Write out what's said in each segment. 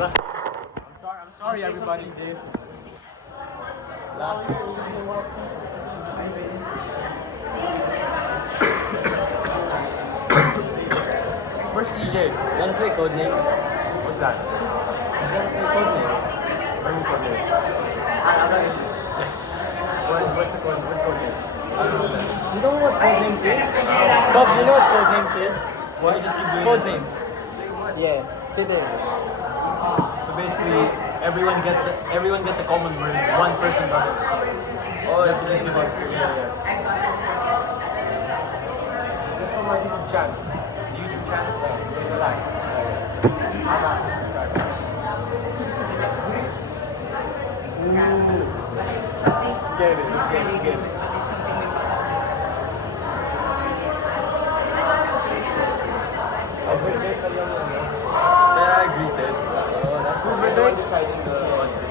I'm sorry, everybody. Where's EJ? Wanna play Codenames? What's that? Wanna play Codenames? Let me code name. I got issues. Yes. What's the code? What code name? I don't know that. You don't know what Codenames is? Bob, you know what Codenames is? What? Just keep doing Codenames. Yeah. Sit there. So basically, everyone gets a common word. One person doesn't. Oh, that's the thing. Yeah. This is for my YouTube channel. The YouTube channel? Yeah. It's a like. I got to subscribe. Get it. Yeah, I greeted. Oh, that's who birthday? Deciding the country.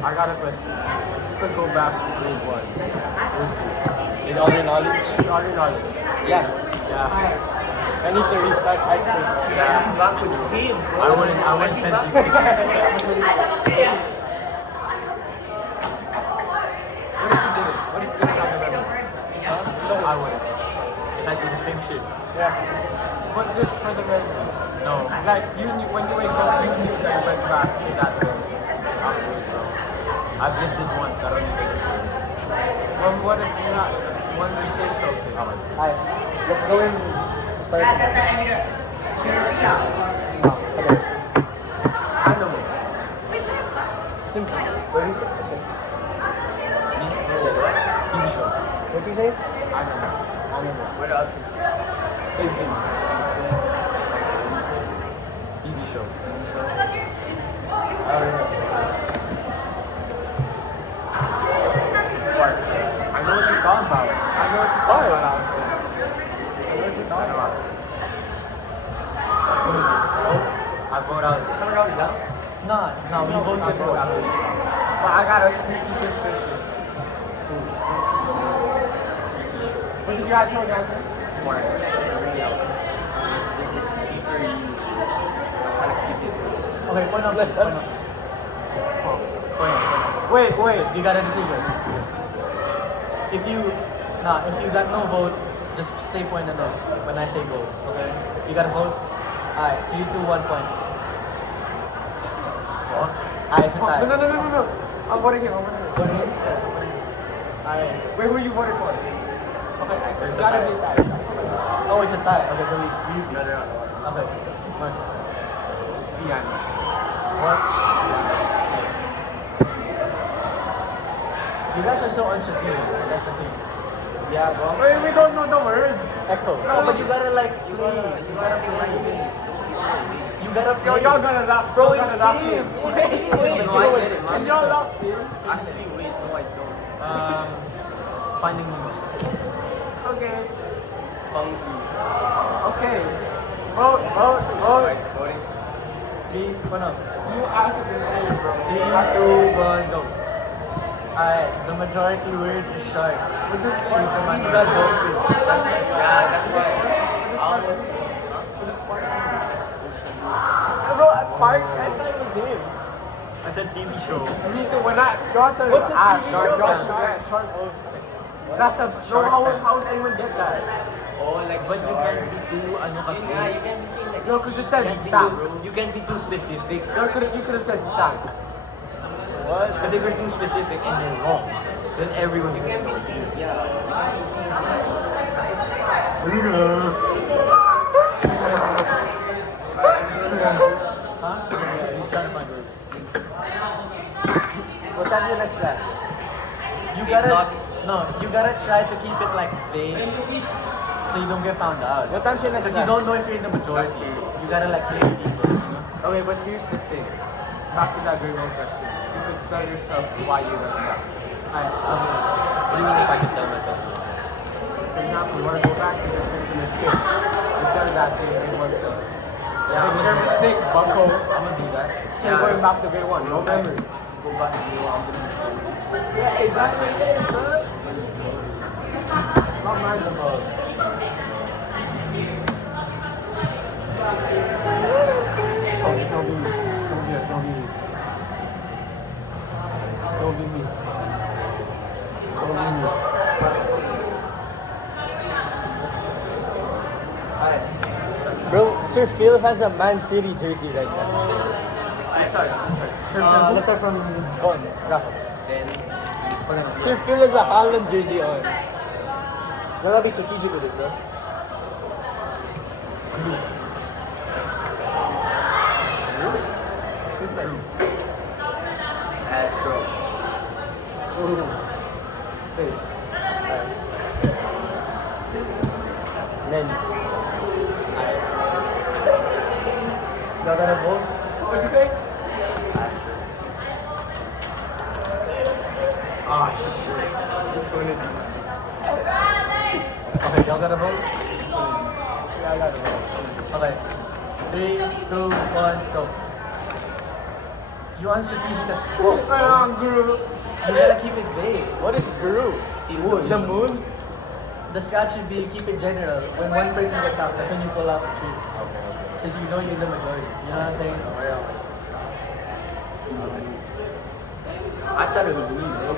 I got a question. If you could go back to grade 1, In all your knowledge? all your knowledge. Yeah. Yeah. I need to restart high school. Yeah. Back with him, bro. I wouldn't send you. What if you did it? What if you didn't have the memory? I wouldn't. Cause I'd do the same shit. Yeah. But just for the memory. No. Like when you wake up, you need to went back to that day. Afterwards, bro. I've lived it once. I don't need to. Well, what if you're not? You want to say something? Alright. Let's go in. Sorry. Animal. Simple. What did you say? Okay. TV show. What did you say? Animal. Animal. What else is it? Same thing. TV show. I don't know. What? I know what you're talking about. I know what you're talking about. I know what you're talking about. What is it? Vote? I vote out. Someone already done? No, we vote to vote out. But I got a sneaky suspicion. What did you guys know the answers? More. This is deeper you try to keep it. Okay, point up, point up. Wait, you got a decision. If you got no vote, just stay pointed up when I say go, okay? You got a vote? Alright, 3, 2, 1 point. Alright, it's a tie. No. I'm voting him. Alright. Wait, who you voted for? Okay, So it's it's a gotta tie. be a tie. Oh, it's a tie. Okay, so we No. okay. What? Sian. What? You guys are so unstrategic. That's the thing. Yeah, bro. Wait, we don't know the words. Echo. No, but you gotta like, You gotta be right. you gotta. Y'all gonna laugh. Bro, Y'all it's gonna laugh him. too. It's him. No, I get it. And Y'all laugh too. Actually, wait, no, I don't. Finding Nemo. Okay. Funky. Okay. Vote. Alright, voting. Me, one up. You asked this name, bro. 3, 2, 1, go. Alright, the majority word is shark. With this Choose the minority word. Yeah, that's why. I was. Bro, at Park, I thought it was him. I said TV show. You need to, when I, y'all said What's a shark, TV y'all show? said shark. That's a, no, how would anyone get that? Oh, like But you shark. can't be too, ano kasi. Yeah, you can be seen like. No, because you said You can't be tank. too- You can't be too specific. You could have said tank. What? Because if you're too specific and you're wrong, then everyone You can be seen. Yeah, you can be seen. Huh? He's trying to find words. What time you like that? You If gotta, not- you gotta try to keep it like vague, so you don't get found out. What time should I Because you don't know if you're in the majority. You gotta like play it equal, you know? Okay, but here's the thing. Back to that grade 1 question. You could tell yourself why you went back. Alright, What do you mean if I could tell myself? For example, you want to go back so you can fix a mistake. You tell that to your grade 1 self. Yeah, Fix your mistake, bucko. I'm gonna do that. So you're going back to grade 1, no memory. Go back to grade 1. Yeah, exactly. Not manageable. What? Only me. Only me. Alright. Bro, Sir Phil has a Man City jersey right now. Who starts? Sir Let's start from On. Rafa. Then, Sir Phil has a Holland jersey on. You gotta be strategic with it, bro. who's that? Astro. Ooh. Space. Men. Y'all gotta vote? What'd you say? Astro. Ah, shit. It's one of these. Okay, y'all gotta vote? Yeah, I got it. Okay. 3, 2, 1, go. You want strategic as fuck. Guru. You gotta keep it vague. What is Guru? Moon. The moon? The strat should be keep it general. When one person gets out, that's when you pull out the troops. Since you know you're the majority. You know what I'm saying? I thought it was me, bro.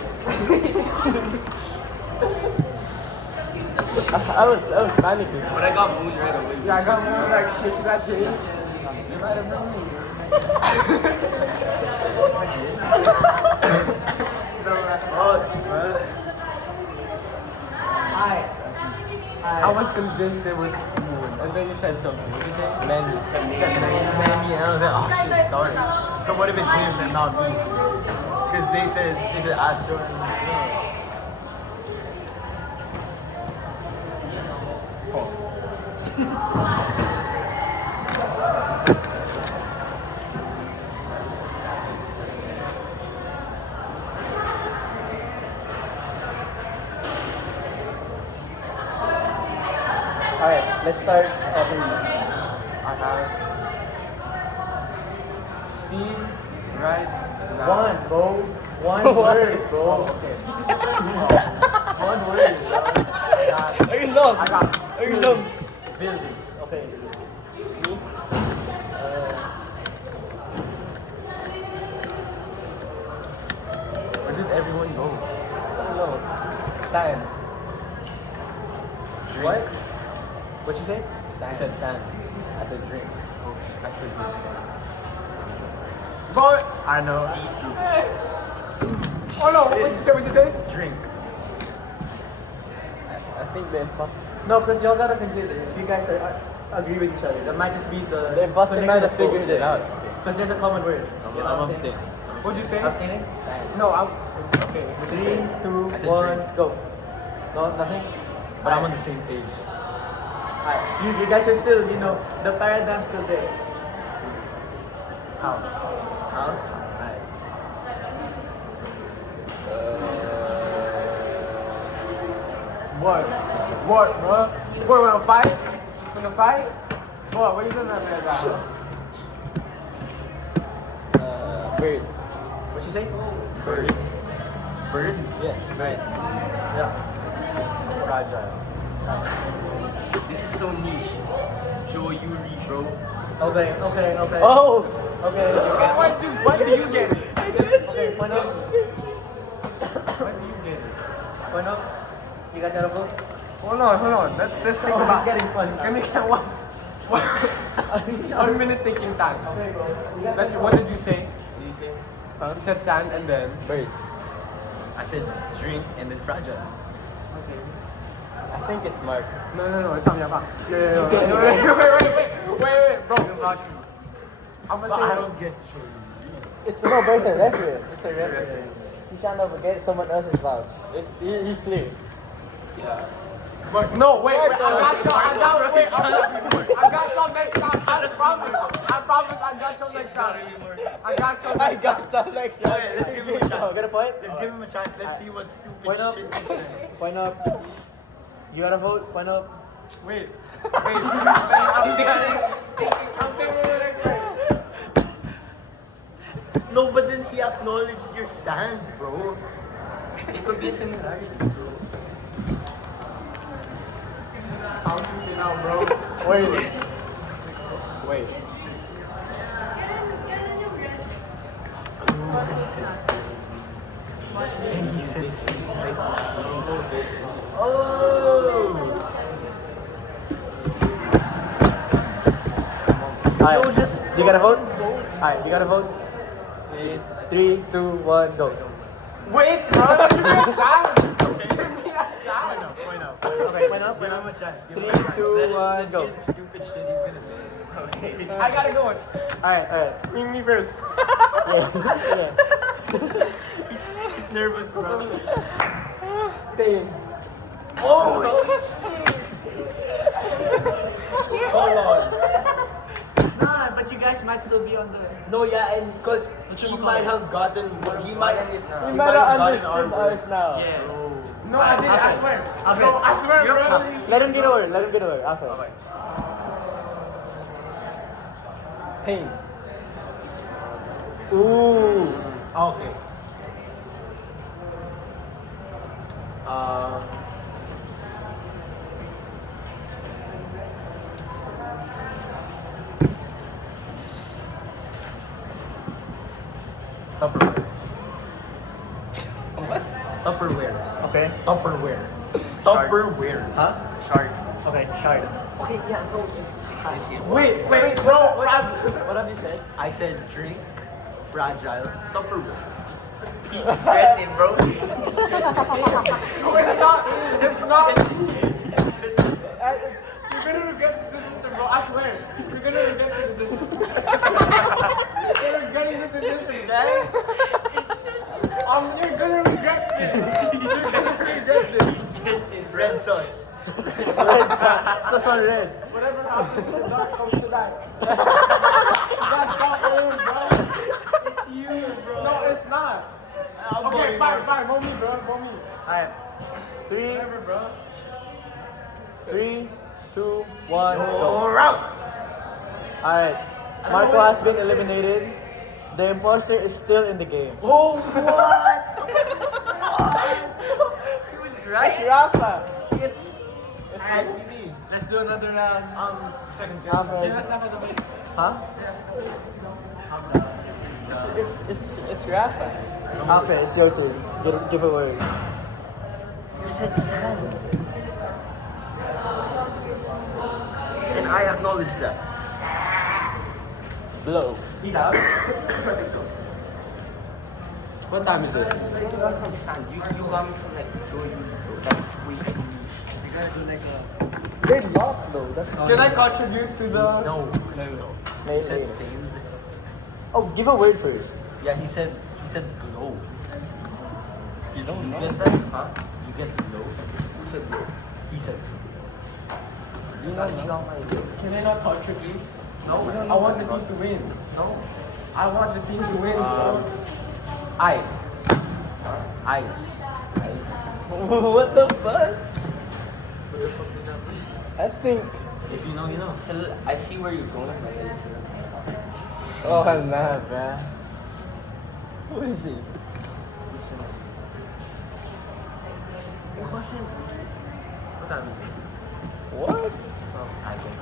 I was panicking. But I got moon right away. Yeah, I got moon like shit to that change. You might have known me. I was convinced it was moon, and then you said something. What did you say? Menu. Manny, I was like, oh shit, stars. So what if it's him and not me? Because they said Astro. Alright, let's start. I have Steve right now. One, bro. One word, bro. Okay. One word, bro. Are you dumb? I got Are you dumb? Buildings. Okay. Me? Where did everyone go? I don't know. Sand. What? What you say? I said sand. I said drink. I said Boy! I know. Oh no, what did you say? What did you say? Drink. I think the No, because y'all gotta consider if you guys agree with each other, that might just be the imposter connection might of have figured both. it out. Because there's a common word. You know what I'm saying? What did you say? Abstaining? No, I'm. Okay. 3, 2, I said 1, drink. go. No, nothing? But I'm on the same page. Alright, you guys are still, the paradigm's still there. House. House? Alright. What, bro? Boy, wanna fight? Wanna fight? Boy, what you doing up there, guy? Bird. What you say? Bird. Bird? Yes. Right. Yeah. Fragile. This is so niche. Joe Yuri, bro. Okay. Oh! Okay. Why do you get it? Okay, point up. Why do you get it? Point up. You guys got a vote? Hold on. Let's think Oh, about it's getting fun. Can we get one 1 minute thinking time? Okay, bro. You guys That's have a what vote. did you say? Did you say? You said sand and then Bird. I said drink and then fragile. okay. I think it's Mark. No, it's not me. Wait, bro. I'm But gonna I say don't get your It's no, but it's a reference. It's a reference. He's trying to forget someone else's vouch. He's clear. No, wait, I got some next time. I promise, I got some next time. I got some I next got time. some next time. Okay, let's give him a chance. Got a point? Let's give him a chance. Let's see what stupid Point up. shit he says. Point up. You got a vote? Point up. Wait. I'm thinking the next time. No, but then he acknowledged your sand, bro. It could be a similarity, bro. How do you now, bro? Wait. said Steve. Oh! Alright, No, just you gotta vote? vote. Alright, you gotta vote? 3, 2, 1, go. Wait, bro. Give me a shot. Give me a shot. Okay, why not? Give him a chance. Give him 3, a chance. 2, 1, go. Let's hear the stupid shit he's gonna say. Okay. I gotta go. Alright. Bring me first. Yeah. He's nervous, bro. Stay. Hold on. Nah, but you guys might still be on the. No, yeah, and because he might have gotten, he might have You might have understood ours now. Yeah. No, I didn't. I swear. Okay. No, I swear, bro. Let him get over. Let him get over. After. Okay. Pain. Ooh. Okay. Tupperware. What? Tupperware. Okay. Tupperware. Tupperware. Huh? Shark. Okay, shard. Okay, yeah, bro. Wait, bro. What have you said? I said drink, fragile. Tupperware. He's stressing, bro. He's stressing. No, it's not. It's not. You're gonna regret this decision, bro. I swear. You're gonna regret this decision. You're regretting this decision, guys. You're gonna regret this. You're gonna regret this. Red sauce. Sauce on red. Whatever happens in the dark comes to light. That's not it, bro. It's you, bro. No, it's not. I'm Okay, voting, fine. Vote me, bro. Vote me. Alright. 3, Whatever, bro. 3, 2, 1, Go go. route. Alright. Marco has been eliminated. The imposter is still in the game. Oh, what? Who's right? It's Rafa. It's. Alright, BB. Let's do another round. Second game. Rafa. Yeah, let's not have the Huh? It's Rafa. Rafa, it's your turn. Give a word. You said sand. And I acknowledge that. Blow. We have. What time is it? You got from sand. You got me from like Jordan. That's sweet. You gotta do like a. They're locked though. That's Can I contribute to the... No. Maybe. He said stained. Oh, give a word first. Yeah, he said glow. You don't You know. get that? Huh? You get glow? Who said glow? He said glow. You know. got my glow. Can I not contribute? No, I want the team to win. No. I want the team to win, bro. Eyes. What the fuck? What the fuck did that mean? I think. If you know, you know. So I see where you're going, but I see. Oh, I'm not, man. Who is he? It wasn't. What time is it? What? I think.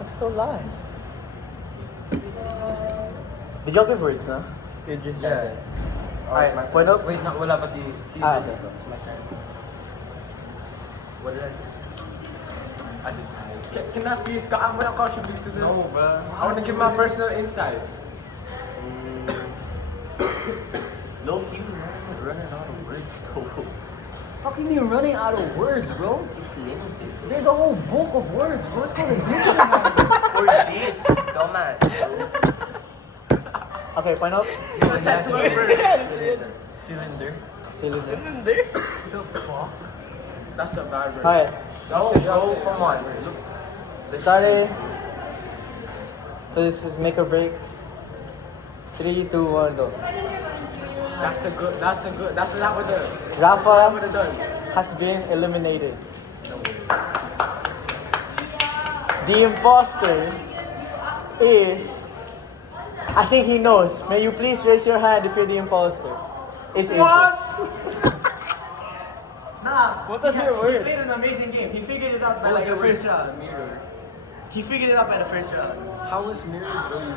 I'm so lost. Did y'all give words, no? You just Yeah. Alright, point up. Wait, no, wala pa si... Ah, si- sige. It's my turn. What did I say? I said eyes. Can I please, I want to contribute to this. No, bro. I want to give my personal insight. Low key, we're running out of words, though. How can you running out of words, bro? It's limited. There's a whole book of words, bro. It's called a dictionary. For this, dumbass, bro. Okay, point up. Cylinder. Cylinder. Cylinder. The fuck? That's a bad word. Alright, No, bro, come on. Look. started. So this is make or break. 3, 2, 1, go. That's not what the... Rafa What it does. has been eliminated. The imposter is... I think he knows. May you please raise your hand if you're the imposter. It's Idris. Nah. What was your He word? played an amazing game. He figured it out by What was like the your first word? round. Mirror. He figured it out by the first round. How is mirror, bro?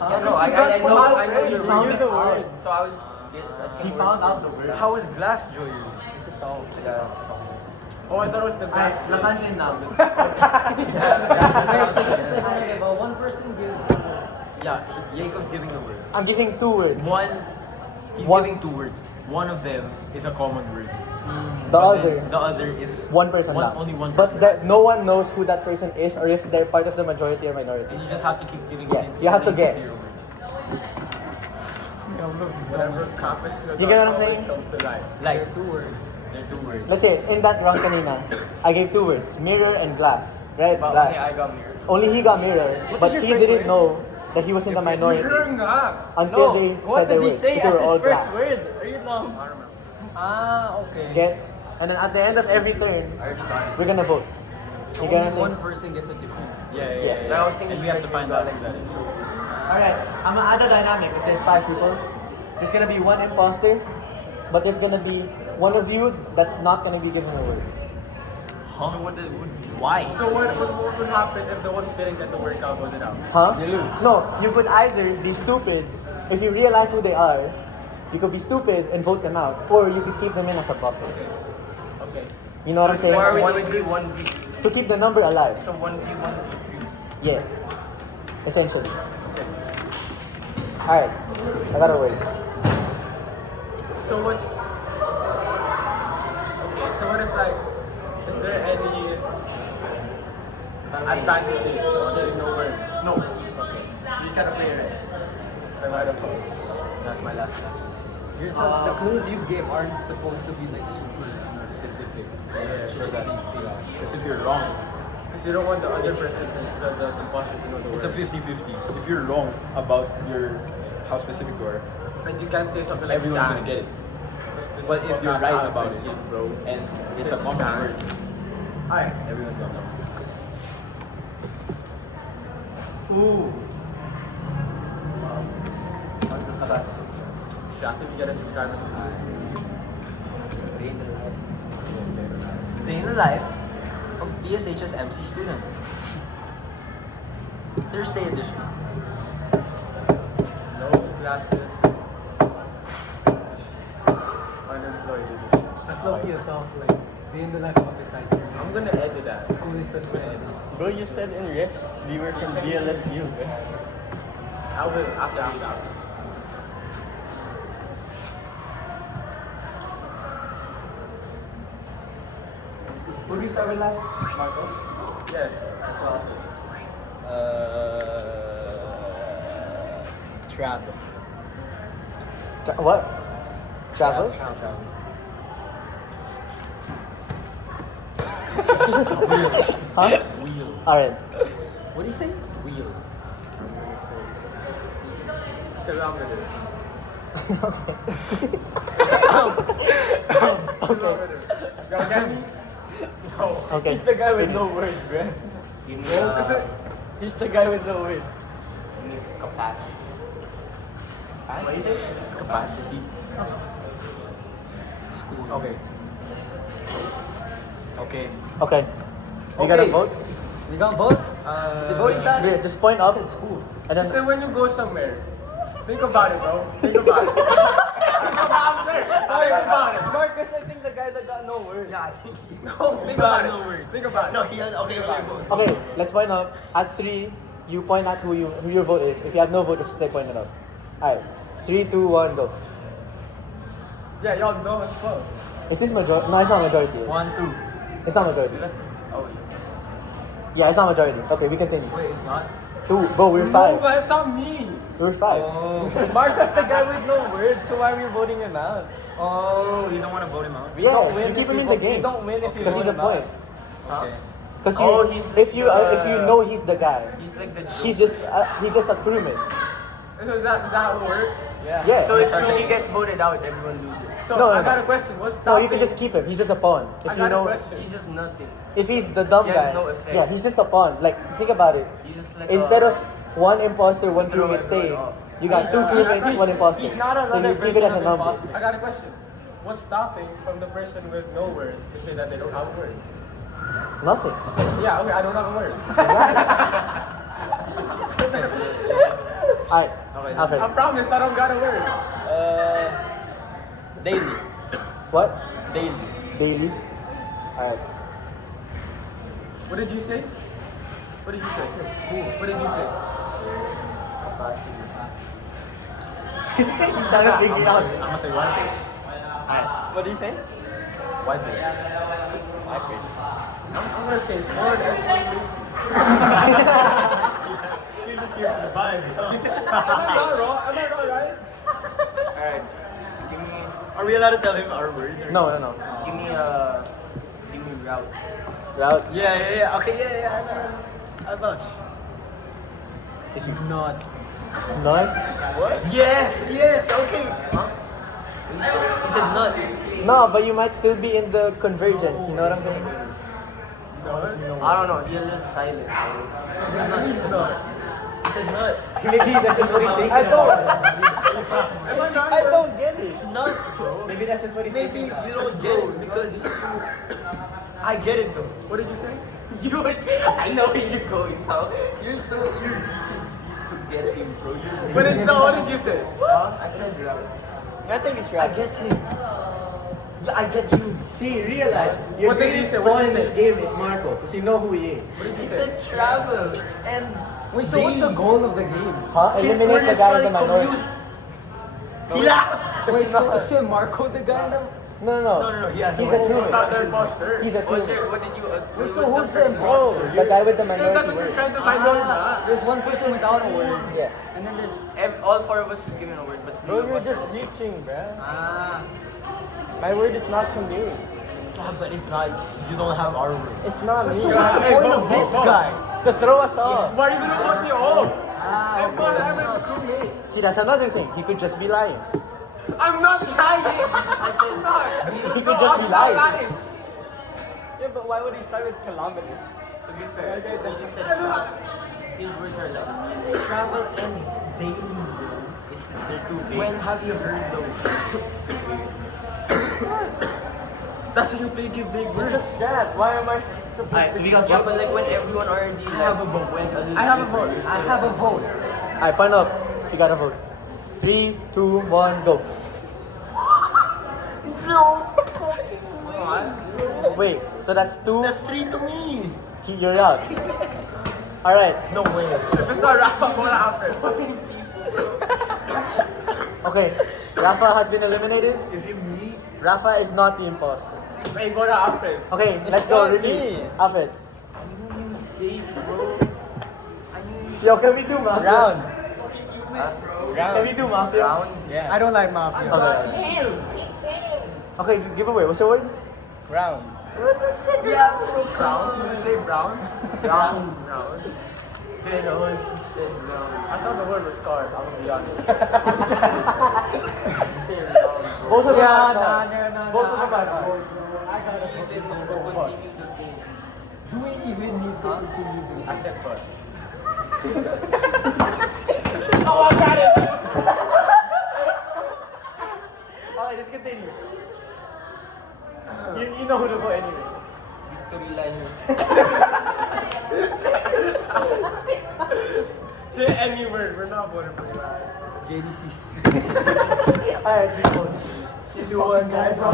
Yeah, no, I know He the found word. the word. So I was just He found out the word. How is glass, Joey? It's a song. Oh, I thought it was the Alright, glass. napansin na. Okay, so this is like okay, but one person gives the word. Yeah, Jacob's giving the word. I'm giving 2 words. He's One- giving 2 words. One of them is a common word. The But other, then the other is one person lang. Only one But person. that, no one knows who that person is or if they're part of the majority or minority. And you just have to keep giving Yeah, hints. you have to until guess. your word. Whatever Campus You get what I'm saying? comes to life. Like, There are 2 words. they're 2 words. Let's say, in that round kanina, I gave 2 words. Mirror and glass. Right? But Glass. only I got mirrored. Only he got mirror, but he didn't know that he was in the minority Mirror nga. until they said their words. Because they were all glass. Are you dumb? I don't remember. Ah, okay. Guess? And then at the end of every turn, I already got it. we're gonna vote. So You get only what I'm one saying? person gets a different. Yeah. I was thinking And we have to find out who that is. Alright, I'm gonna add a dynamic. It says 5 people. There's gonna be 1 imposter, but there's gonna be one of you that's not gonna be given a word. Huh? Why? So what would happen if the one who didn't get the word got voted out? Huh? You lose. No, you could either be stupid. If you realize who they are, you could be stupid and vote them out, or you could keep them in as a buffer. Okay. You know what I'm saying? Why are we One doing v this? one v. To keep the number alive. So 1v1v3. Yeah. Essentially. Okay. Alright, I got a word. So what's okay? So what if like, is there any advantages of getting no word? No. Okay. You just gotta play it right. Then I don't know. That's my last answer. You're so, the clues you give aren't supposed to be like super Specific. Yeah, So that specific. because if you're wrong, Because you don't want the other person, the imposter to know the it's a word. 50-50. If you're wrong about how specific you are, And you can't say something like everyone's Stan. gonna get it. Because this But is if you're podcast right Alpha about it, Kid, bro. and it's a Say common Stan. word, Alright. everyone's gonna know. Ooh. Okay. Shocked if you get a subscriber. Day in the life of DSH's MC student. Thursday edition. No classes. Unemployed edition. That's not be a tough like day in the life of a precise school. I'm gonna edit that. School is suspended. Bro, you said in rest, you were from DLSU. I will after. Who do you start with last? Marco? Yeah. That's what I Travel. What? Travel? Travel. Huh? Wheel. Alright. What do you say? Wheel. Kilometers. Okay. Y'all get me? No. Okay. He's the guy with Finish. no words, bro. Give me He's the guy with no words. capacity. What you say? Capacity. School. Okay. Okay. Okay. You gotta Okay. vote? You gonna vote? Is it voting time? Here, just point up. I said school. And then So when you go somewhere, think about it, bro. Think about it. Think about it. Marcus, I think the guy that got no words. Yeah, I think No, think about it. Think about it. No, he has. Okay, okay. okay, let's point up. At 3, you point out who your vote is. If you have no vote, just say point it up. Alright. 3, 2, 1, go. Yeah, y'all know as fuck. Is this majority? No, it's not majority. 1, 2. It's not majority. Oh, Yeah, it's not majority. Okay, we continue. wait, it's not. 2, bro, we're No, 5. but it's not me. We're 5. Marcus, the guy with no words, so why are we voting him out? Oh, you don't want to vote him out? We Yeah, don't you win keep if him we in the vote- game. We don't win if you Because vote he's a him out. point. Okay. Because Oh, he's like if you know he's the guy, He's like the. he's just a crewman. So is that how it works? Yeah. Yeah. So if he gets voted out, everyone loses. So No, I no, got no. a question. What's No, stopping? you can just keep him. He's just a pawn. If I you got a know, question. He's just nothing. if he's the dumb He guy, has no effect. yeah, he's just a pawn. Like think about it. He's just like Instead of one imposter, one Throw crewmate staying, everyone off. you got 2 crewmates, one imposter. He's not So another you keep it as a version of number. imposter. I got a question. What's stopping from the person with no word to say that they don't have a word? Nothing. Yeah, okay, I don't have a word. Alright, Okay. Alfred. I promise I don't got a word. Daily. What? Daily. Daily. Alright. What did you say? What did you say? School. What did you say? He's trying to figure it out. I'm gonna say one thing. Alright. What do you say? One thing. I'm gonna say Ford F-150. You're just here for the vibes. Am I not wrong? Am I not right? Alright. Give me Are we allowed to tell him our word? or- No. give me route. Route. Yeah. Okay, yeah. I vouch. Is he Not. nut? Yes, okay. Huh? He said nut. No, but you might still be in the convergence. You know what I'm saying? I don't know. You're a little silent. He said nut. He said nut. Maybe that's just what he's thinking. I don't get it. Nut, bro. Maybe that's just what he's Maybe thinking. you don't get it because I get it though. What did you say? I know where you're going now. You're reaching deep to get him, bro. What did you say? I said route. I think it's I right. get him. Yeah, I get you. See, realize your What did you biggest say? What pawn did in you this say? game is Marco, because you know who he is. What did He you say? said travel and Wait, so what's the goal of the game? Huh? his Eliminate word the is guy in the probably minority. commute. He laughed. Wait, so is Marco the guy now? No. No, he has He's no a word. Not crewmate. the imposter. He's a What crewmate. did you? Wait, so who's the Oh, imposter? the guy with the Yeah, that's minority what you're word. trying to find out. Ah. There's one person without a word. Yeah. And then there's All four of us is given a word, but three Bro, of you're us just are also- reaching, bruh. Ah. My word is not commute. Yeah, but it's not. You don't have our word. It's not me. So what's the point of this guy? To throw us off. Why are you gonna put me off? Ah, I'm not having a crewmate. See, that's another thing. He could just be lying. I'm not lying. I said not. He could just be lying. Yeah, but why would he start with kilometer? To be fair, he just said his words are like Travel and daily. they're too vague. When have you heard those? That's when you play give big It's words. a stat. Why am I supposed Alright, to we be got Yeah, but like when everyone already I have a vote. went a little I have a deeper, vote. you're I still have a saying- vote. Alright, point up. You gotta vote. 3, 2, 1, go. No. Wait, so that's 2. That's 3 to me. You're out. Alright. No way. If it's not Rafa, what happened? Okay. Rafa has been eliminated. Is it me? Rafa is not the imposter. Wait, what happened? Okay, let's go. not Repeat. me. Alfred. Safe, bro. Yo, can we do mafia? Round. Can we do mafia? Round? Yeah. I don't like mafia. Okay. him. Okay, give away. What's the word? Round. Brown? Did you say brown? Brown. Brown. Then once he said round. I thought the word was scarred, I'm gonna be honest. He said round, bro. Both of them Yeah, are nah, card. nah, nah, Both nah, of them I are gotta card. Even to continue the game. Do we even need to continue this? I said first. Oh, I got it! Alright, let's continue. You know who to vote anyway. Victory liner. Say any word, we're not voting for you guys. Alright, this one. This one, guys. Bro,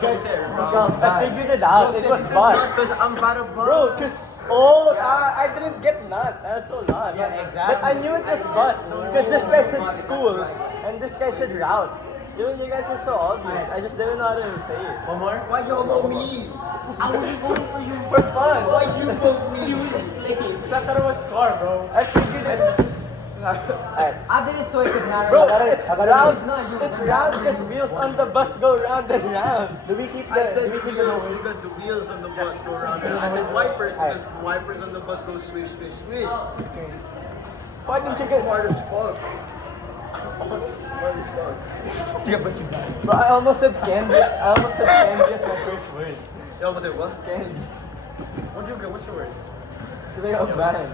don't say Come, wrong. I figured it out. It was bus. Because I'm bad at Bro, cause I didn't get nut. I was so lost. Yeah, exactly. But I knew it was bus because this guy said school and this guy said route. You guys were so obvious. I just didn't know how to say it. One more? Why you vote me? I was voting for you for fun. Why you vote me? You just Because I thought it was scar, bro. I figured it. Alright. I did it so I could narrow Bro, it down. it's I gotta round. it's not you. It's round because wheels on the bus go round and round. Do we keep the? I said do we keep wheels the because the wheels on the bus go around. I said wipers because wipers on the bus go swish, swish, swish. Why didn't you get? Smart as fuck. I'm honestly smart as fuck. Yeah, but you died. Bro, I almost said candy. I almost said candy as my first word. You almost said what? Candy. What'd you get? What's your word? Because I got banned.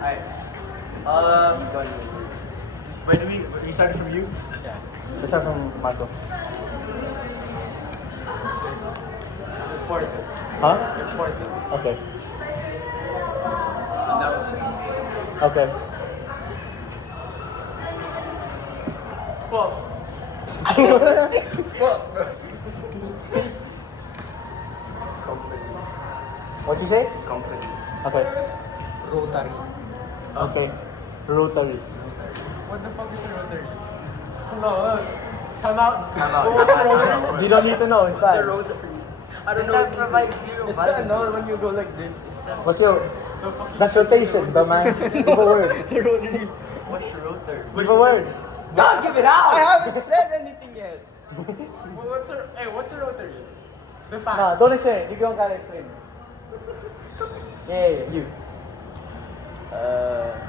Alright. Where do we started from you? Yeah. Let's start from Marco. Important. Huh? Important. Okay. Announcement. Okay. Fuck. Fuck, bro. Companies. What you say? Companies. Okay. Rotary. Okay. Rotary. What the fuck is a rotary? No. Time out. Time out. What's a rotary? You don't need to know. It's What's a fine. rotary? I don't know. That provides zero It's value. not known when you go like this. What's your... That's rotation, dumbass. Give a word. Give What's rotary? a word. Don't give it out! I haven't said anything yet. What's a rotary? The fact. No, don't explain. You don't gotta explain. Yeah, you.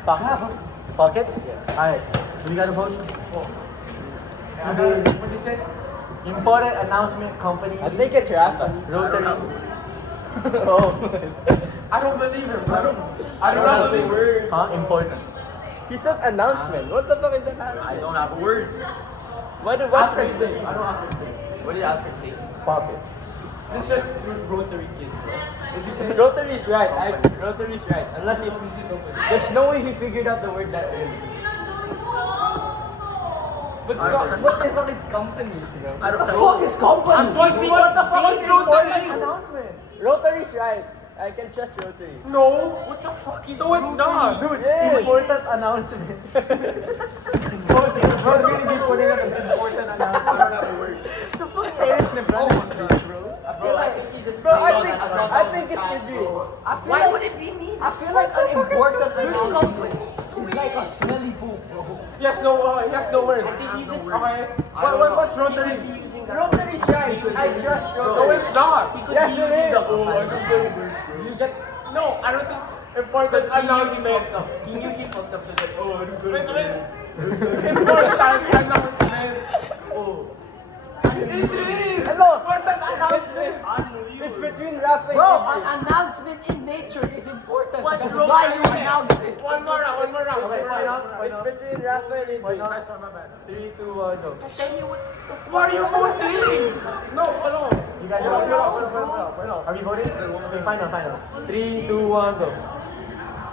Pocket. Pocket? Yeah. Alright. We got a vote? What you say? Important announcement companies. I think it's Rafa. Rotary. Oh. I don't believe him, bro. I don't have a word. Huh? Important. He said announcement. What the fuck is that announcement? I don't have a word. What Alfred Alfred say. say? I don't have to say. What did Alfred say? Pocket. This is rotary kid, bro. What you say? Rotary is right. Rotary is right. Unless he, there's no way he figured out the word that early. But what the fuck is companies, you know? I don't What the know. fuck is company? What the fuck is rotary? Announcement. Rotary is right. I can trust Rotary. No. What the fuck is No, it's not. Dude, Yes. important announcement. Boss really be putting out an important I announcement. don't have a word. So fucking Eric Nebraska, bro. Bro, I think he's just I think it's Idris. Why would it be me? I feel like an important announcement is like a smelly poop, bro. He has no word. I think he's just Okay. I don't know. What's rotary? He could be using that Rotary is right. I trust No, Rotary. it's not. He could Yes, be it using is. the Oh, I don't know the word, bro. You get no. I don't think important Because he knew he announcement. fucked up. He knew he fucked up, so he's like, oh, I don't Wait, know. wait. Important announcement. Oh. Hello. It's between Rafa and Bro, Idris. an announcement in nature is important. What's That's wrong why with you that? announce it. One more round. Okay, point out. It's between Rafa and Idris. Nice one, my bad. 3, 2, 1, go. Tell me what the fuck. What are you voting? No, hold on. You guys are Are we voting? Okay, final. 3, 2, 1, go.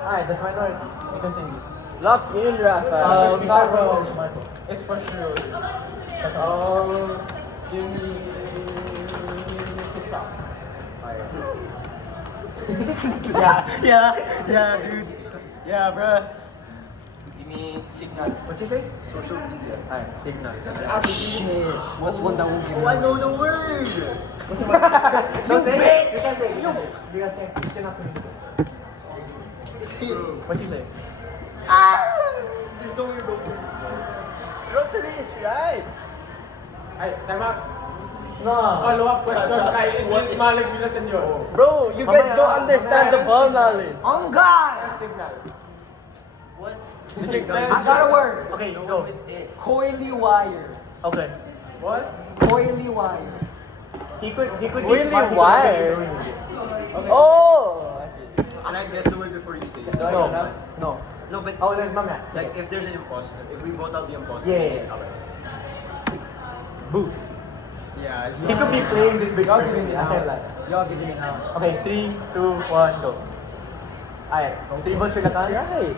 Alright, that's minority. We continue. Lock in Rafa. We start from Michael. It's for sure. Give me TikTok. Yeah, dude. Yeah, bruh. Give me signal. What you say? Social media. Alright, signal. Shit. What's one that won't give me? Oh, I know the word. Don't say it. You can't say it. You guys can't. You cannot communicate. What you say? There's no word. Rotary is right. Ay, time out. No. Follow-up question kay Idris Malik Villasenor. Bro, you guys don't understand the ball knowledge. On God! Signal. What? Signal. I got a word. Okay, No, go. it is. Coily wire. Okay. What? Coily wire. He could Really be smart. He could wire? also be brilliant. Okay. Oh! Can I guess the word before you say it? No. No, but Oh, let's mamaya. like if there's an imposter, if we vote out the imposter. Yeah. Okay. Booth. Yeah. He could be playing this big Y'all screen. giving it I can't now. lie. Y'all give me now. Okay, 3, 2, 1, go. Alright, 3 votes for Lacan. Right.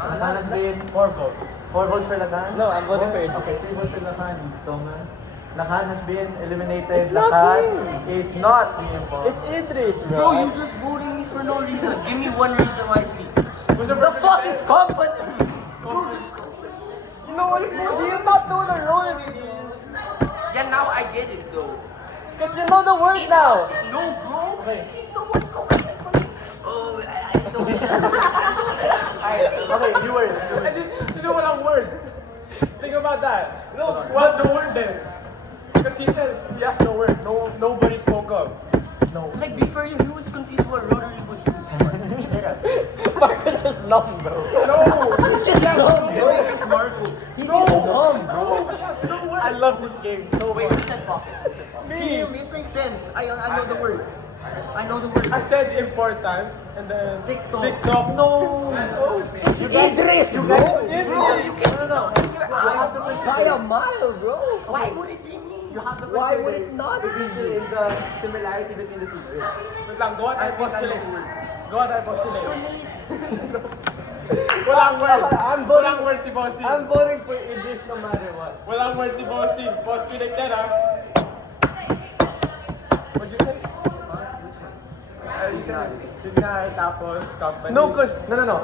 Lacan has been 4 votes. 4 votes for Lacan. No, I'm voting for Idris. Okay, 3 votes for Lacan. Toma. Lacan has been eliminated. It's not Lacan him. is not the imposter. It's Idris, bro. Bro, you just voting me for no reason. Give me one reason why it's me. Who's the The person fuck that is said? company? No, do you not know the rotary is? Yeah, now I get it though. Because you know the word now. No, bro. Okay. He's the one going. Oh, I know. Okay, you were. I didn't, sino walang word? Think about that. No, what's the word then? Because he said he has no word. Nobody spoke up. No. Like before you, he was confused what rotary was. Let us. Marcus is numb, bro. No! He's just dumb, bro. It's Marco. He's No! just dumb, bro. No, he has no word. I love this game so Wait, much. who said pocket? Who said pocket? It makes sense. I know the word. I know the word. I said important, and then TikTok. TikTok. No. It's Idris, bro. Bro, You can't No. you have to by a mile, bro. Why Okay. would it be me? You have to Why consider would it not if be it's in the similarity between the two words. Wait lang, go on I and think I know postulate. the word. Go on and postulate. Walang word. I'm Walang voting- word si Bossy. I'm voting for Idris no matter what. Walang word si Bossy. Postulate yan, ha? What'd you say? Signal, tapos company. No,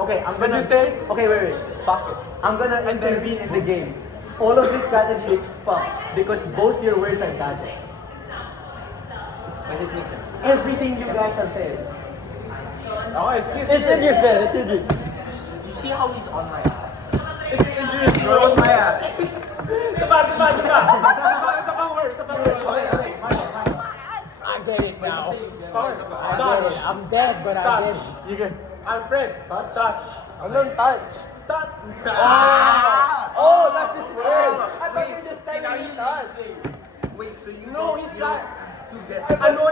okay, I'm What'd gonna you say? Okay, wait. Pocket. I'm gonna intervene in the game. All of this strategy is fucked because both your words are gadgets. But this makes sense. Everything you guys have said. Oh, it's Idris, man. It's Idris. You see how he's on my ass? It's Idris, bro. my ass. Saba. Sabang word. I get it now. Touch. I'm dead, but Touch. You can Alfred. Touch. don't touch. Touch. Oh, that's his word. Oh, I thought you were just telling me touch. Wait, so you No, don't- he's you not. You get I know.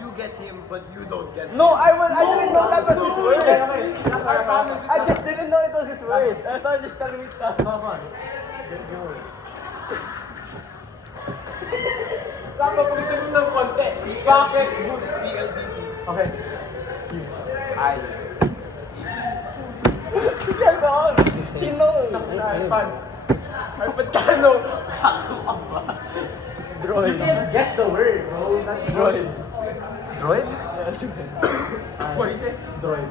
You get him, but you don't get him. No, I didn't know that was his word. I promise. I just didn't know it was his word. I thought you were just telling me touch. Dapat pag-isipin ng konti. Bakit? PLDT. Okay. Ay. You're gone. He knows. Alpan. Alpan Tano. Droid. You can't guess the word, bro. That's droid. Droid? What do you say? Droid.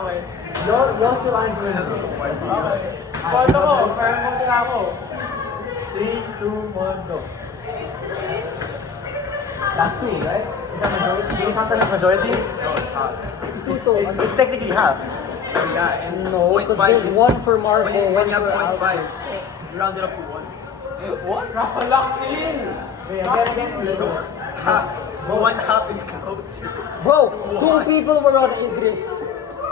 Okay. You're still aren't doing it. Okay. Kondo ko. Parang mo sila ako. 3, 2, 1, go. Last two, right? Is that majority? Do you count that as majority? No, it's not. It's 2-2. It's technically half. Yeah, and No, 'cause there's 0.5 is- one for Marco, When one you have for 0.5, you round it up to 1. What? Rafa locked in. Wait, again. So, half. One half is closer. Bro, two Why? people were on Idris.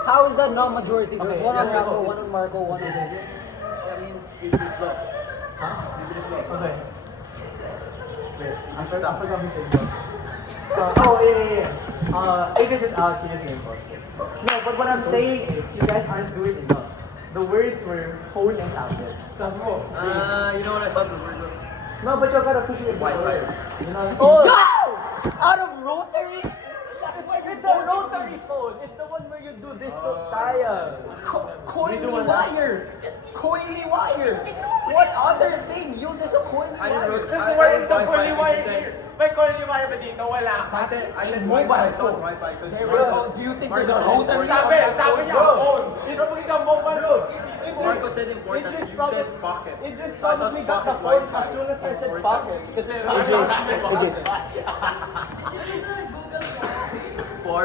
How is that not majority? There's Okay, one on yes, Marco, yes. one on Marco, one on Idris. I mean, Idris lost. Huh? Idris lost. Okay. Wait, I Who's forgot up? we said what. Idris is out, he is the imposter. No, but what I'm saying is, you guys aren't doing enough. The words were phone and tablet. Sabi mo. You know what I thought the word was? No, but you gotta push it with the Wi-Fi. word. You know what I'm saying? Yo! Out of rotary? That's why It's a rotary phone. It's the one where you do this to dial. Coily do that? wire. Coily wire. What other thing uses a coily I didn't wire? know. Since where is the fully wire here? May fully wire ba dito? Wala. I said mobile Wi-Fi, I phone. thought Wi-Fi because Well, do you think there's a router? Sabi niya, phone. Ito pag isang mobile phone. Marco said important, Idris you probably- said pocket. Idris So I thought probably got the pocket phone Wi-Fi as soon as I is said important. pocket. Because it's Idris. For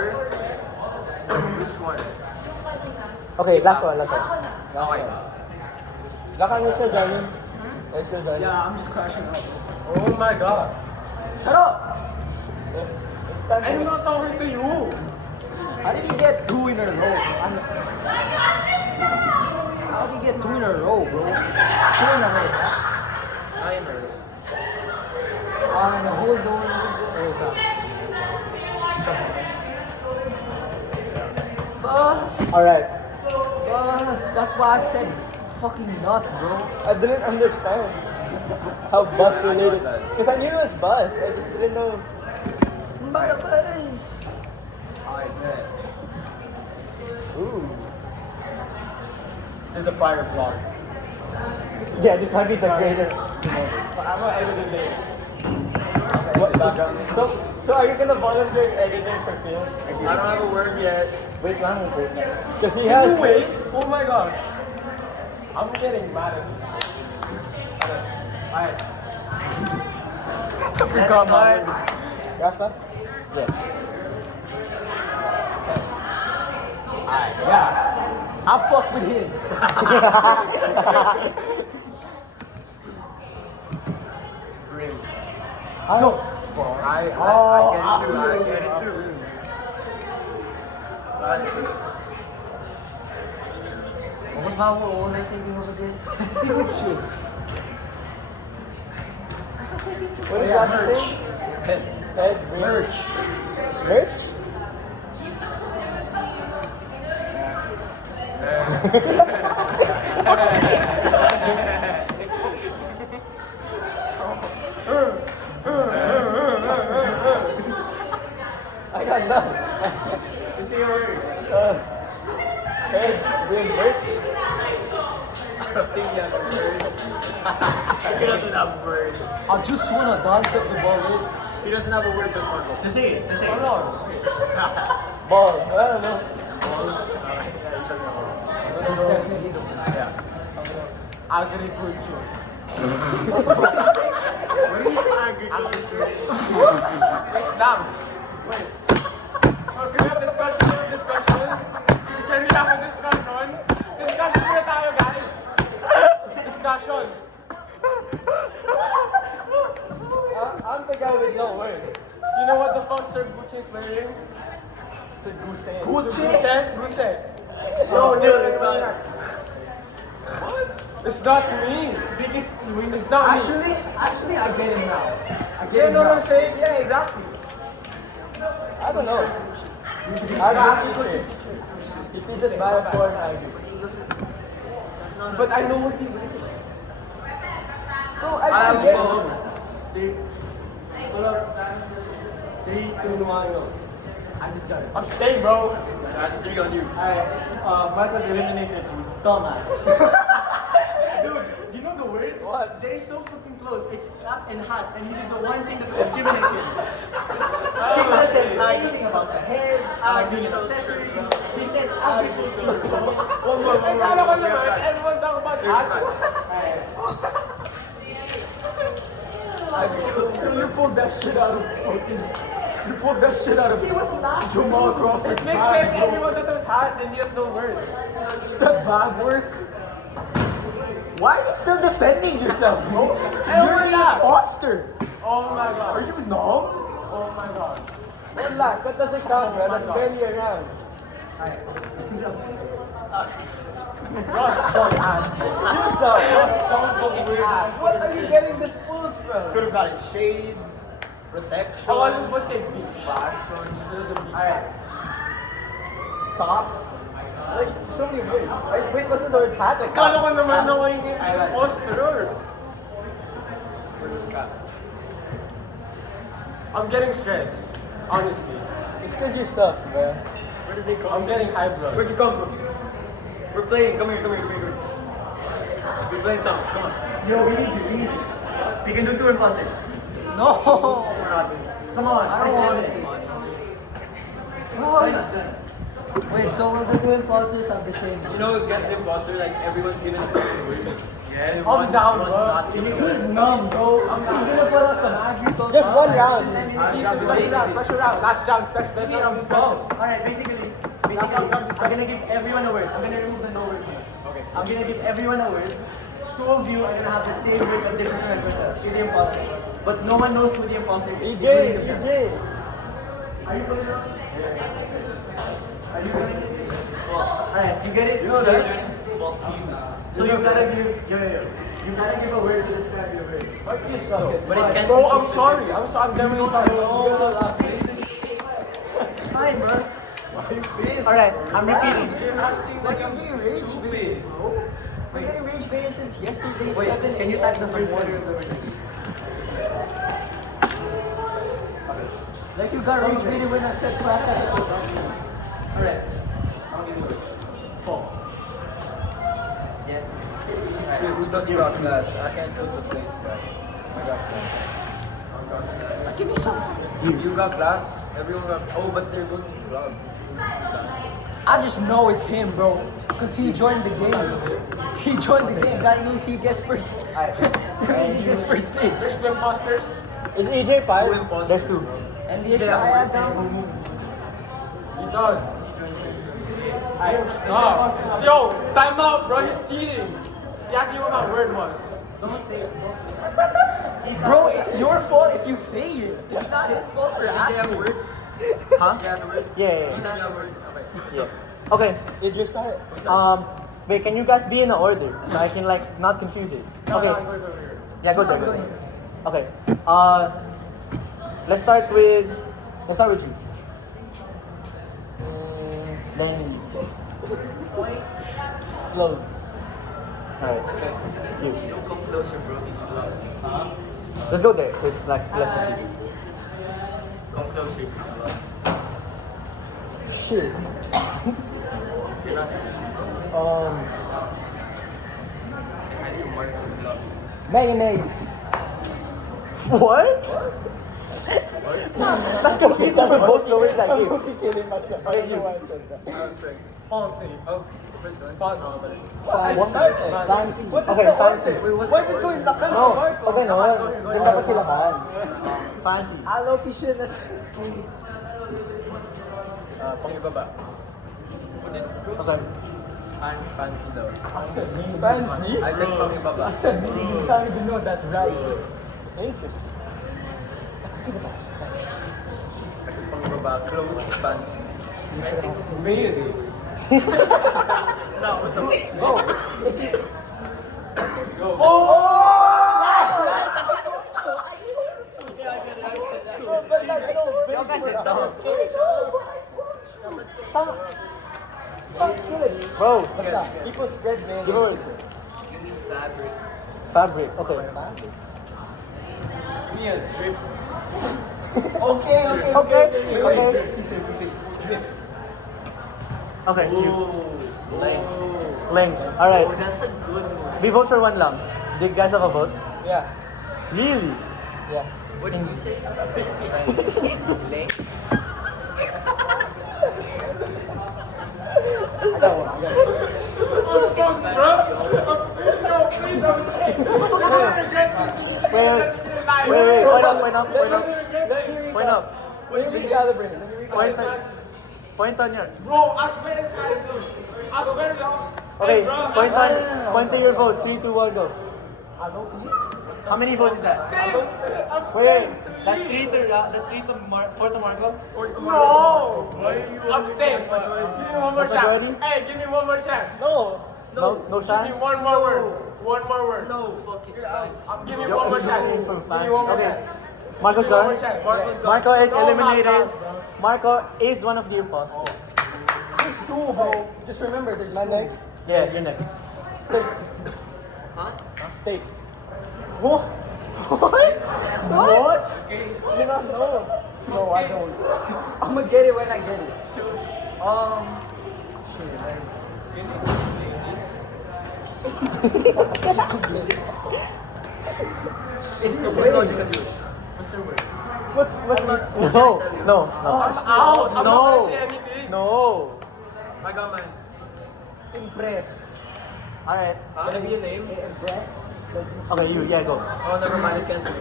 which one? Okay, last one. Okay. Lakang you still joining? Are you still joining? Yeah, I'm just crashing out. Oh my God. Shut up! It's time I'm to- not talking to you. How did he get two in a row? How did he get two in a row, bro? Two in a row. No, who was the one who was the Alright. That's why I said fucking nut, bro. I didn't understand how bus related. Because I knew it was bus. I just didn't know. I bet. Ooh. This is a fire vlog. Yeah, this might be the greatest. I'm not editing. So are you gonna volunteer as editor for film? I don't have a word yet. Wait lang, wait. Because he has. Wait. Oh my gosh. I'm getting mad at you. Alright. I forgot my word. Rafa? Yeah. Yeah. I fuck with him. Grim. Go. I get it too. That is it. What was I thinking of again? What is Yeah, that merch. thing? Head, merch. Merch? I got none. You say your word. Head, bring merch. I don't think he has a word. He doesn't have a word. I just wanna dance up the ball in. He doesn't have a word, just one word. Just say it. Just say it. Ball. I don't know. Alright, yeah, you talking about. It's definitely the Yeah. Agriculture. What did you say? Agriculture. Wait, damn. Wait. Oh, can we have discussion? Discussion? Can we have a discussion? Discussion muna tayo, guys. Discussion. I'm the guy with no word. You know what the fuck Sir Gucci is wearing? It's a goose. Gucci? Gucci. No, still, it's not. What? It's not me. Biggest swing. It's not me. Actually, I get it now. I get You it know what now. I'm saying? Yeah, exactly. I don't know. Agriculture. He teaches bioform agri. But I know what he wears. Bro, I I have get one. it. 3, 2, 1, I just got it. I'm staying, bro. That's 3 on you. Alright, Mark was eliminated. Dumbass. Dude, you know the words? What? They're so fucking close. It's cat and hat, and you did the one thing that was discriminated. He could have said anything about the hair, doing an accessory. He said agriculture. One more. Ay, kala ko naman, everyone talk about that. You pulled that shit out of fucking. You pulled that shit out of. He was laughing. Jamal Crawford. It makes sense everyone that was hot and he has no word. Is that bad work? Why are you still defending yourself, bro? Hey, You're what's the that? imposter. Oh my god. Are you numb? Oh my god. Relax, that doesn't count, bro. That's barely a round. Ross, don't ask. You suck. What are you getting this pulse from? Could have gotten shade, protection. I wasn't supposed to say big fashion. There's a big Alright. top. Like, so many words. Wait, what's the word hat? Like, Kala ko naman na yung I like it. imposter. I'm getting stressed, honestly. it's because you suck, bro. Where did they come I'm getting high blood. Where'd you come from? We're playing. Come here. We're playing something. Come on. Yo, we need you. We can do 2 imposters. No. We're not doing it. Come on. I don't want it. Wait, so will the 2 imposters have the same? You know, guess the imposter, like everyone's given a different word. Yeah, Calm down, bro. He's numb, bro. He's gonna put us some agriculture. Just one round. Special round. Last round, special round. Alright, basically, I'm gonna give everyone a word. I'm gonna remove the no word one. Okay. I'm gonna give everyone a word. 2 of you are gonna have the same word of different members. You're the imposter. But no one knows who the imposter is. including themselves. EJ. Are you going to? Are you going to? Alright, you get it? You know that? So you gotta give, you gotta give a word to describe your word. What you suck at? But it can't Bro, be I'm too sorry. specific. I'm definitely sorry. Fine, bro. Why are you pissed? Alright, I'm repeating. Like I'm getting rage bait. We're getting rage baited since yesterday, Wait, 7 can you type the first letter of the word? Like you got rage baited when I said flat as a Alright. I'll give you a word. Fall. Yeah. So who does you got class? I can't put the plates back. I got class. Give me something. You got class? Everyone got. Oh, but they're going to vlogs. I just know it's him, bro. Because he joined the game. He joined the game. That means he gets first. He gets first pick. There's the imposters. Is EJ 5? Two imposters. There's 2. And the I down. You done. Yo, time out, bro. He's cheating. He asked me what my word was. Don't say it, bro. Bro, it's your fault if you say it. It's not his fault for Does he have a asking. word? Huh? He has a word? Yeah, He yeah, doesn't have a word. Okay. yeah. Okay, Idris, start. Wait, can you guys be in an order so I can like not confuse it? Okay. No, go. Yeah, go there. Okay. Let's start with you. Then clothes. Alright. You. Don't come closer, bro. He's lost. Let's go there. So it's less confusing. Come closer. Shit. You're not Say hi to Marco Vlog. Mayonnaise. What? That's confusing. We're both going like you. I'm kidding myself. Okay, you. Fancy. Oh, Fancy. Okay, fancy. Why did you in Lacan? No, okay, no. Doon dapat sila kan. Fancy. Alopecia na Pangibaba. Okay. Fancy daw. Fancy? I said pangibaba. You sound to know that's right. I said pangibaba. Clothes, fancy. Mayonnaise. No, what the Go. Go. Yung kasi daw. Bro, Basta, people spread mayonnaise. bro. You need fabric. Fabric. Okay. Me a drip. Okay. Easy. Drip. Okay, you. Length. Length. Alright. Oh, that's a good one. We vote for one lang. Do you guys have a vote? Yeah. Really? Yeah. What did you say? Length? Wait. Point up. Let me recalibrate. Point on your. Bro, I swear it's high soon. I swear it's off. Okay, point to your vote. 3, 2, 1, go. How many votes is that? Wait, that's 3 to 4 to Marco? No! Abstain. Give me one more That's majority? chance. Hey, give me one more chance. No Give chance? me one more word. One more word. No, fuck his face. Give me one more chance. Give From me fans. one more Okay. chance. Marco's One more gone. chance. Marco's gone. Marco is Oh my eliminated. gosh, bro. Marco is one of the imposters. There's two, bro. Just remember, there's two. next. Yeah, you're next. Steak. Huh? Steak. What? What? Okay. You don't know. No, I don't. I'm gonna get it when I get it. It's the same. What's your word? What's No, it's not. I'm out. I'm not No. gonna say anything. No. I got mine. Impress. Alright. Gonna be a name? Impress. Okay, you, yeah, go. Oh, never mind. It can't be.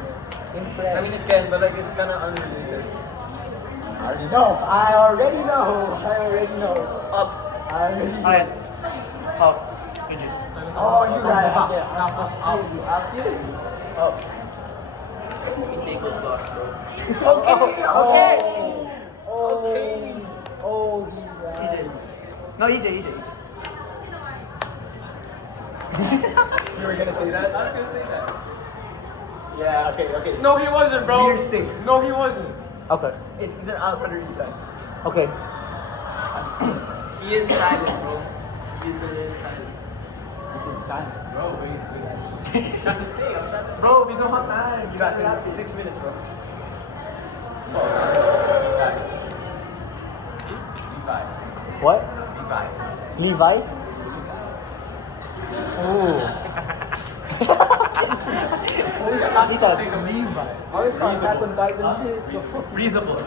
Impress. I mean, it can, but like it's kind of unrelated. I already know. Up. I already know. Alright. Up. Good news. Oh, you got it. Up. I feel you. Up. You take those off, bro. Okay. Oh, he ran. EJ. No, EJ. You were gonna say that? I was gonna say that. Yeah, okay. No, he wasn't, bro. We're safe. No, he wasn't. Okay. It's either Alfred or Ethan. Okay. He is silent, bro. He's really silent. Bro, wait. I'm trying to think. Bro, we don't have time. You got 6 minutes, bro. Levi. What? Levi. Levi? Ooh. Ethan. Levi. I was on Attack on Titan shit. Breathable.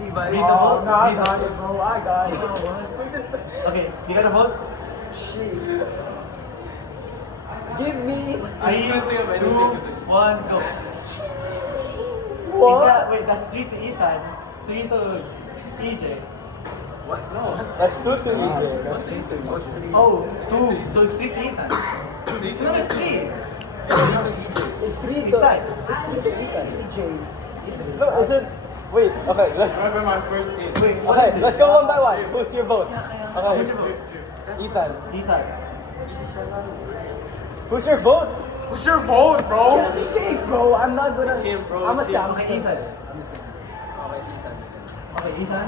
Levi. Breathable. No, I got it, bro. I got it. Okay, you got a vote? Shit. Give me. 3, 2, 1, go. What? Is that, wait, that's 3 to Ethan, 3 to EJ. What? No. That's 2 to EJ. That's 3 to EJ. Oh, 2. So it's 3 to Ethan. No, it's 3. It's 3 It's to. tied. It's 3 to Ethan. EJ. No, is it? Wait, okay, let's. Remember my first name. Wait, what Okay, is it? let's go one by one. Who's your vote? Who's Okay, your vote? Ethan. Ethan. You just ran out of words. Who's your vote? What's your vote, bro? Let me think, bro. I'm not gonna. It's him, bro. I'm a It's him. Sam. Okay, Ethan. I'm just gonna say. Okay, Ethan. Okay, Ethan.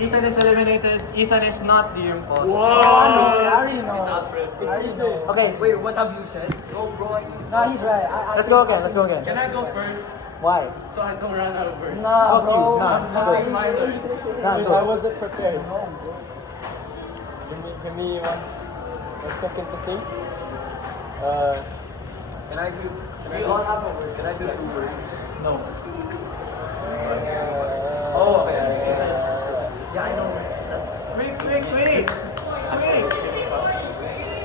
Ethan is eliminated. Ethan is not the imposter. I already know. It's Alfred. I already know. Okay, Wait, what have you said? Nah, he's right. let's go again. Let's go again. Can I go first Why? so I don't run out of words? Nah, Fuck bro. you. Nah, I'm go. sorry. Nah, go. I wasn't prepared. Give me 1 second to think. Can I do 2 words? No. Oh, okay. Yeah, I know. That's. Quick. Quick.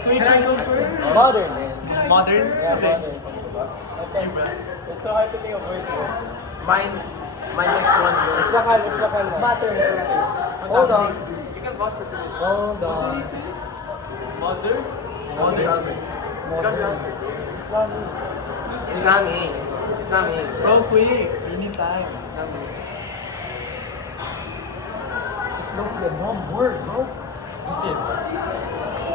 Can I go first? Modern. Modern? Yeah, Okay. modern. Okay. It's so hard to think of words. My next one word. It's matter. Hold on. You can pause for 2 minutes. Hold on. Modern? It's not me. It's not me. Bro, quick. We need time. It's not me. It's not be a dumb word, bro. Just say it.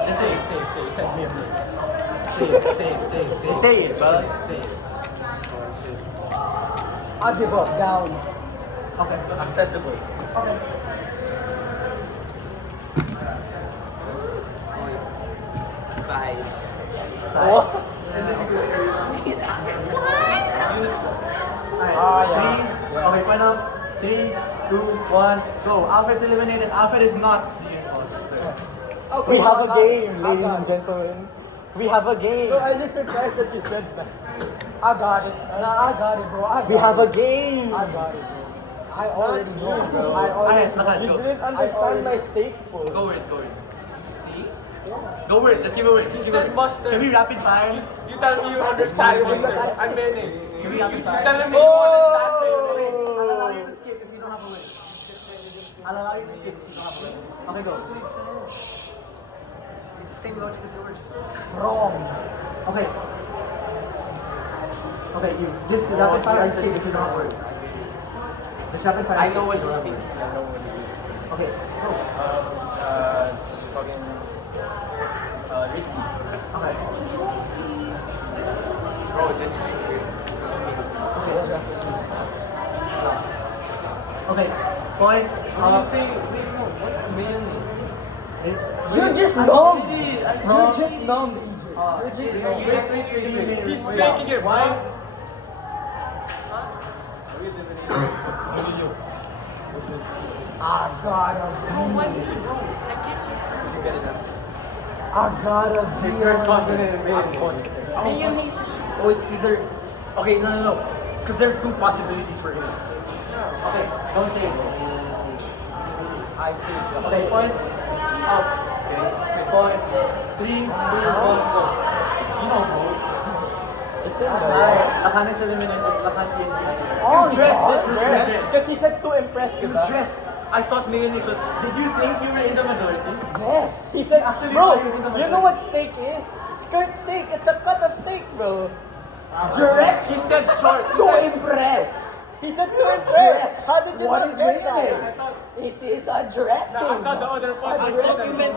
Just say it. Say it. Send me a place. Just say it, bro. Say it. I'll give up. Down. Okay. Accessible. Okay. Guys. Alright. 3. Okay, final. 3, 2, 1, go. Alfred's eliminated. Alfred is not the imposter. Okay. We have a I game, got it. ladies and gentlemen. We have a game. Bro, I'm just surprised that you said that. I got it. Nah, I got it, bro. We have a game. I got it, bro. I already know, bro. I Alright, already Lakat, You go. didn't understand my stake for. Go word. Go word. Let's give a word. Let's give a word. Buster. Can we rapid fire? You tell me you understand Buster. I'm mayonnaise. Can we rapid You fire? tell me you understand Wait, mayonnaise. I'll allow you to skip if you don't have a word. I'll allow you to skip if you don't have a word. Okay, go. It's the same logic as yours. Wrong. Okay. Okay, you. Just rapid fire and skip if you don't have a word. Just rapid fire. I and know skip what if you you don't think. have a word. I know what it is. Okay, go. It's fucking risky. Okay. Bro, this is weird. Okay, let's wrap this up. Okay, point. When you say, wait, no, what's mayonnaise? You're just numb. You're just numb, EJ. You're just numb. He's making it right. I gotta be. I gotta be. If you're confident in Mayonnaise is. Oh, it's either. Okay, no. Because there are 2 possibilities for him. Okay, don't say it. I'd say. Okay, point. Up. Okay, point. 3, 2, 1, go. You know, bro. Alright, Lakan is eliminated. Lakan is Oh, dressed. dress. Because he said to impress He you. was dressed. I thought mayonnaise was. Did you think you were in the majority? Yes. He said, Actually, bro, he's in the you know what steak is? Skirt steak. It's a cut of steak, bro. Dress. He said short. He To said- impress. He said to impress. How did you What not is get that? mayonnaise? It is a dressing. I thought the other part. I thought you meant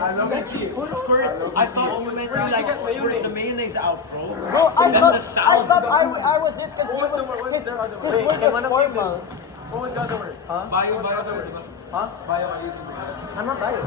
squirt. I thought you meant like squirt the mayonnaise out, bro. Bro, I thought, That's the sound. I thought I was it because What was the word? What's the other word? his word Can was one of you formal. What was the other word? Huh? Bio, other word. Huh? Bio, I'm not bio.